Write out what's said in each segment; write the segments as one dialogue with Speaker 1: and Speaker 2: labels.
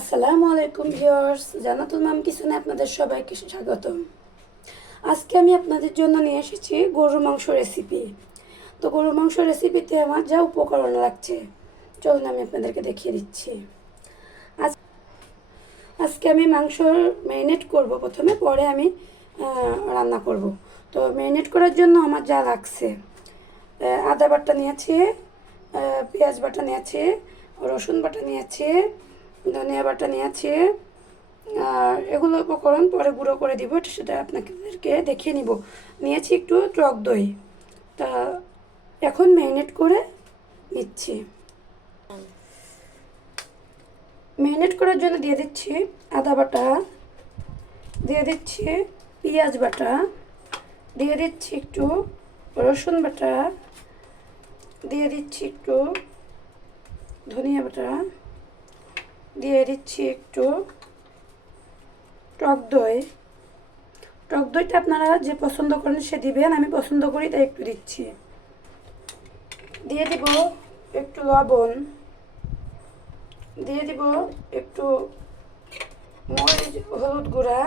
Speaker 1: আসসালামু আলাইকুম ভিউয়ার্স জানাতুল মাম কিচেনে আপনাদের সবাইকে স্বাগতম। আজকে আমি আপনাদের জন্য নিয়ে এসেছি গরুর মাংস রেসিপি তো গরুর মাংস রেসিপিতে আমার যা উপকরণ লাগছে, চলুন আমি আপনাদেরকে দেখিয়ে দিচ্ছি। আজ আজকে আমি মাংস ম্যারিনেট করব প্রথমে, পরে আমি রান্না করব। তো ম্যারিনেট করার জন্য আমার যা লাগছে আদা বাটা নিয়েছি পেঁয়াজ বাটা নিয়েছি, রসুন বাটা নিয়েছি ধনিয়া বাটা নিয়েছি। আর এগুলো উপকরণ পরে গুঁড়ো করে দিব সেটা আপনাদেরকে দেখিয়ে নিব। নিয়েছি একটু টক দই। তা এখন ম্যারিনেট করে নিচ্ছি। ম্যারিনেট করার জন্য দিয়ে দিচ্ছি আদা বাটা, দিয়ে দিচ্ছি পেঁয়াজ বাটা, দিয়ে দিচ্ছি একটু রসুন বাটা, দিয়ে দিচ্ছি একটু ধনিয়া বাটা। দিয়ে দিচ্ছি একটু টক দই। টক দইটা আপনারা যে পছন্দ করেন সে দিবেন, আমি পছন্দ করি, তাই একটু দিচ্ছি। দিয়ে দিব একটু লবণ। দিয়ে দিব একটু মরিচ, হলুদ গুঁড়া।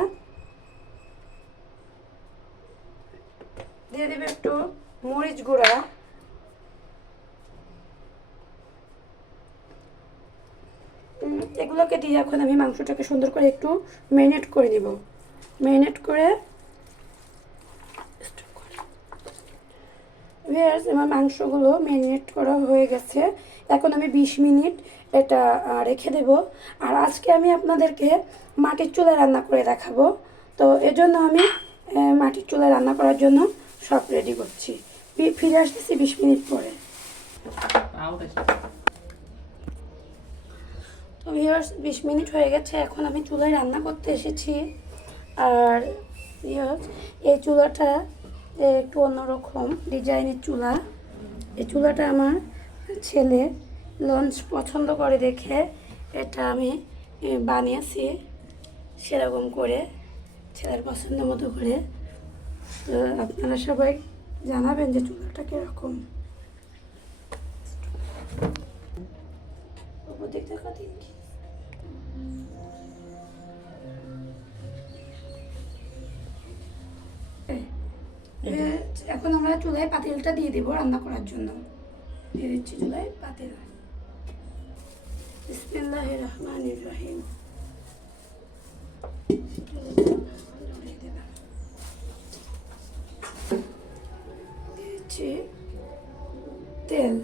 Speaker 1: দিয়ে দিব একটু মরিচ গুঁড়া। এগুলোকে দিয়ে এখন আমি মাংসটাকে সুন্দর করে একটু ম্যারিনেট করে নিব। ম্যারিনেট করে ভিউয়ার্স আমার মাংসগুলো ম্যারিনেট করা হয়ে গেছে। এখন আমি বিশ মিনিট এটা রেখে দেব। আর আজকে আমি আপনাদেরকে মাটির চুলায় রান্না করে দেখাবো। তো এজন্য আমি মাটির চুলায় রান্না করার জন্য সব রেডি করছি। ফিরে আসতেছি বিশ মিনিট পরে। তো ভিউয়ার্স বিশ মিনিট হয়ে গেছে, এখন আমি চুলায় রান্না করতে এসেছি। আর ভিউয়ার্স এই চুলাটা একটু অন্যরকম ডিজাইনের চুলা। এই চুলাটা আমার ছেলে লঞ্চ পছন্দ করে দেখে, এটা আমি বানিয়েছি সেরকম করে, ছেলের পছন্দ মতো করে। তো আপনারা সবাই জানাবেন যে চুলাটা কীরকম। উপর দিক এখন আমরা চুলায় পাতিলটা দিয়ে দিব রান্না করার জন্য। দিয়ে দিচ্ছি চুলায় পাতিল। রহমান রহিম। তেল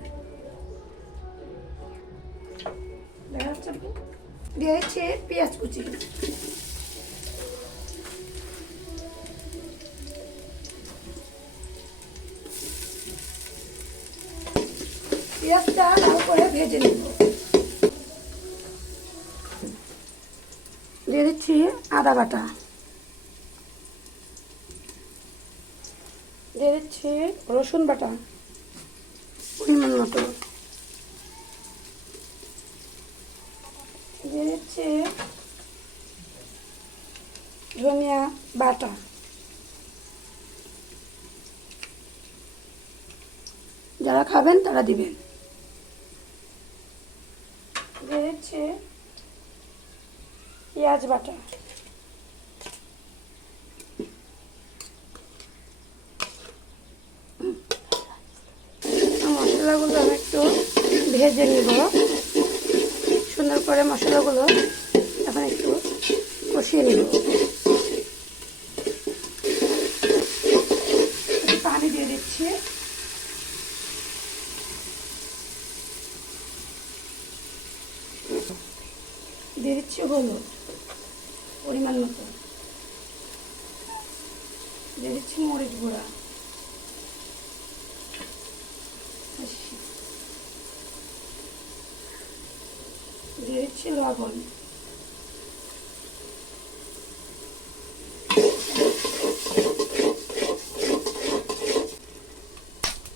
Speaker 1: দেখা যাচ্ছে আপু? দিয়ে পেঁয়াজ কুচি। পেঁয়াজটা লাল করে ভেজে নেব। দিয়ে দিচ্ছি আদা বাটা। দিয়ে দিচ্ছি রসুন বাটা। পরিমাণ মতো। দিয়ে দিচ্ছি ধনিয়া বাটা। যারা খাবেন তারা দিবেন। দিচ্ছি পেঁয়াজ বাটা। মশলাগুলো আমি একটু ভেজে নিব। সুন্দর করে মশলাগুলো এখন একটু কষিয়ে নিব। পানি দিয়ে দিচ্ছি। দিয়ে দিচ্ছি হলুদ, পরিমাণ মতো। দিয়ে দিচ্ছি মরিচ গুঁড়া। দিয়ে দিচ্ছি লবণ।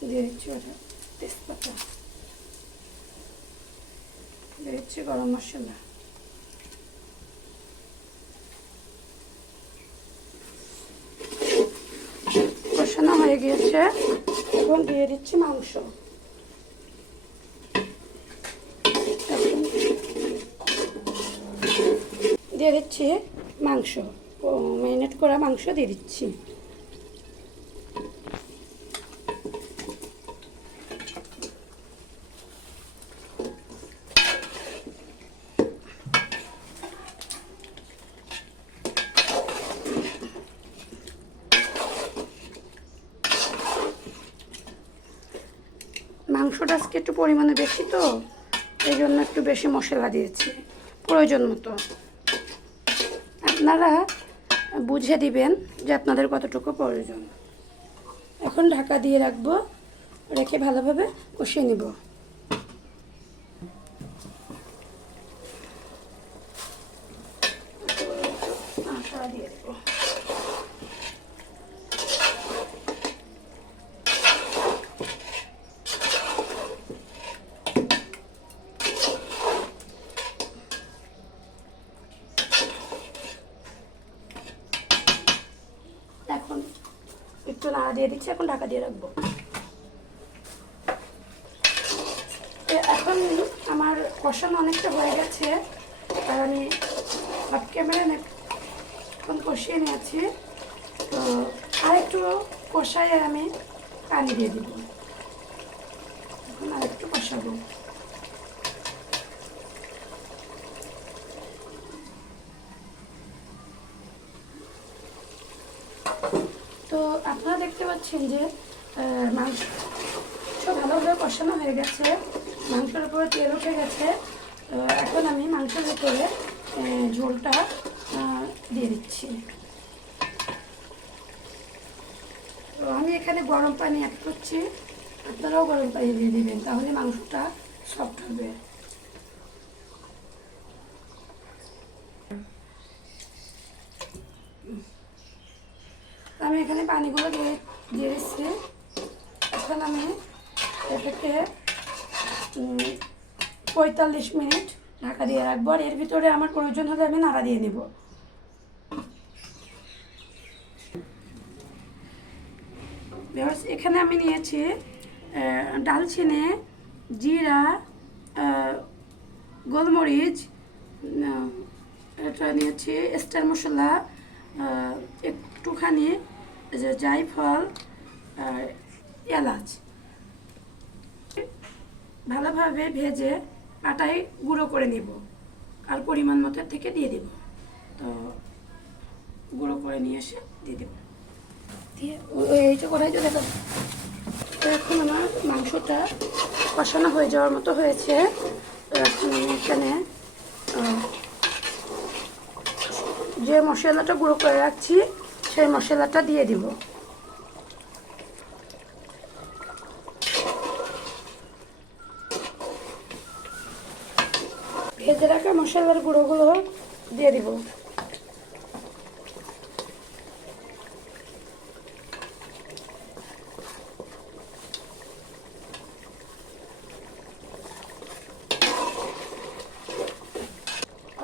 Speaker 1: দিয়ে দিচ্ছি ওটা তেজপাতা। দিয়ে দিচ্ছি গরম মশলা কষানো হয়ে গিয়েছে এবং দিয়ে দিচ্ছি মাংস। দিয়ে দিচ্ছি মাংস। ম্যারিনেট করা মাংস দিয়ে দিচ্ছি। মাংসটা আজকে একটু পরিমাণে বেশি তো, এই জন্য একটু বেশি মশলা দিয়েছি, প্রয়োজন মতো। আপনারা বুঝে দিবেন যে আপনাদের কতটুকু প্রয়োজন। এখন ঢাকা দিয়ে রাখব, রেখে ভালোভাবে কষিয়ে নিব। দিয়ে দেবো এখন একটু নাড়া দিয়ে দিচ্ছি, এখন ঢাকা দিয়ে রাখব। এখন আমার কষানো অনেকটা হয়ে গেছে আর আমি হাফ ক্যামেরা এখন কষিয়ে নিয়েছি। তো আর একটু কষায় আমি পানি দিয়ে দিব। এখন আর একটু কষাবো তো আপনারা দেখতে পাচ্ছেন যে মাংস ভালোভাবে কষানো হয়ে গেছে। মাংসের উপরে তেল উঠে গেছে। এখন আমি মাংসের আহ, ঝোলটা দিয়ে দিচ্ছি। তো আমি এখানে গরম পানি অ্যাড করছি। আপনারাও গরম পানি দিয়ে দেবেন তাহলে মাংসটা সফট হবে। আমি এখানে পানিগুলো দিয়ে দিচ্ছি। এখন আমি এটাকে পঁয়তাল্লিশ মিনিট ঢাকা দিয়ে রাখব। আর এর ভিতরে আমার প্রয়োজন হলে আমি নাড়া দিয়ে নেব। এখানে আমি নিয়েছি ডালচিনি, জিরা গোলমরিচ এটা নিয়েছি স্টার মশলা একটুখানি যে জায়ফল আর এলাচ। ভালোভাবে ভেজে আটায় গুঁড়ো করে নিব আর পরিমাণ মতো থেকে দিয়ে দেব। তো গুঁড়ো করে নিয়ে এসে দিয়ে দেব। দিয়ে এইটা করাই চলে যাবে এখন আমার মাংসটা কষানো হয়ে যাওয়ার মতো হয়েছে। এখন এখানে যে মশলাটা গুঁড়ো করে রাখছি সেই মশলাটা দিয়ে দিব ভেজে রাখা মশলার গুঁড়োগুলো দিয়ে দিব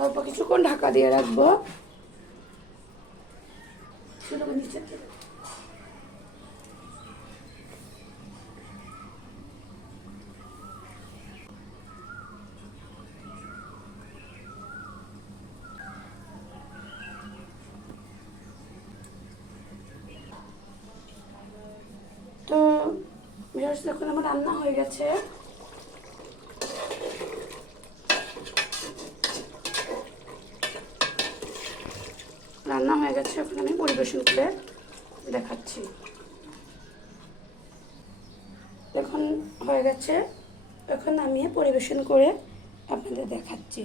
Speaker 1: অল্প কিছুক্ষণ ঢাকা দিয়ে রাখব। তো বিহার্স দেখুন আমার রান্না হয়ে গেছে রান্না হয়ে গেছে এখন আমি পরিবেশন করে দেখাচ্ছি। এখন হয়ে গেছে, এখন আমি পরিবেশন করে আপনাদের দেখাচ্ছি।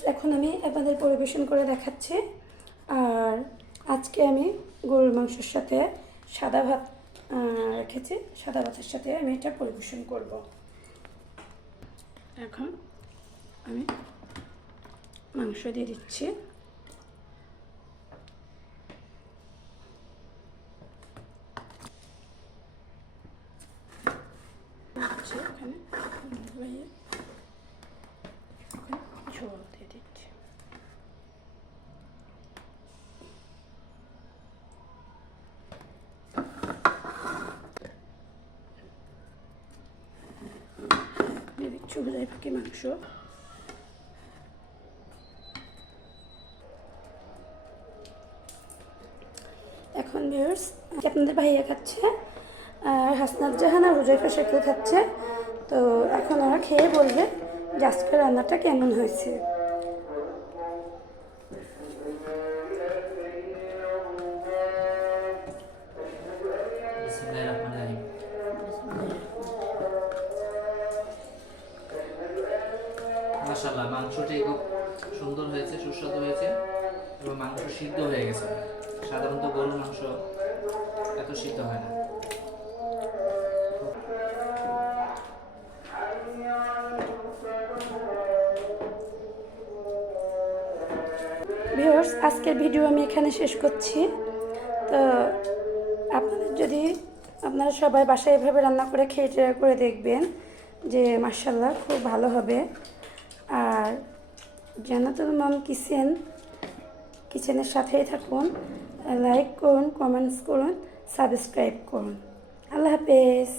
Speaker 1: তো এখন আমি আপনাদের পরিবেশন করে দেখাচ্ছি। আর আজকে আমি গরুর মাংসের সাথে সাদা ভাত রেখেছি। সাদা ভাতের সাথে আমি এটা পরিবেশন করব। এখন আমি মাংস দিয়ে দিচ্ছি। এখানে। ঝোল দিয়ে দিচ্ছি দিচ্ছি বোঝাই মাংস এখন ভিউর্স আপনাদের ভাইয়া খাচ্ছে, আর হাসনাত জাহান আর রোজাইফা শেখও খাচ্ছে। তো এখন ওরা খেয়ে বলবে যে আজকের রান্নাটা কেমন হয়েছে।
Speaker 2: মাশাআল্লাহ, মাংসটি খুব সুন্দর হয়েছে, সুস্বাদু হয়েছে এবং মাংস সিদ্ধ হয়ে গেছে। সাধারণত গরুর মাংস এত সিদ্ধ হয় না।
Speaker 1: ভিউয়ার্স, আজকের ভিডিও আমি এখানে শেষ করছি। তো আপনাদের যদি আপনারা সবাই বাসায় এভাবে রান্না করে খেয়ে করে দেখবেন যে মার্শাল্লাহ খুব ভালো হবে। আর জানাতুল মাম কিচেন, কিচেনের সাথেই থাকুন, লাইক করুন, কমেন্টস করুন, সাবস্ক্রাইব করুন। আল্লাহ হাফেজ।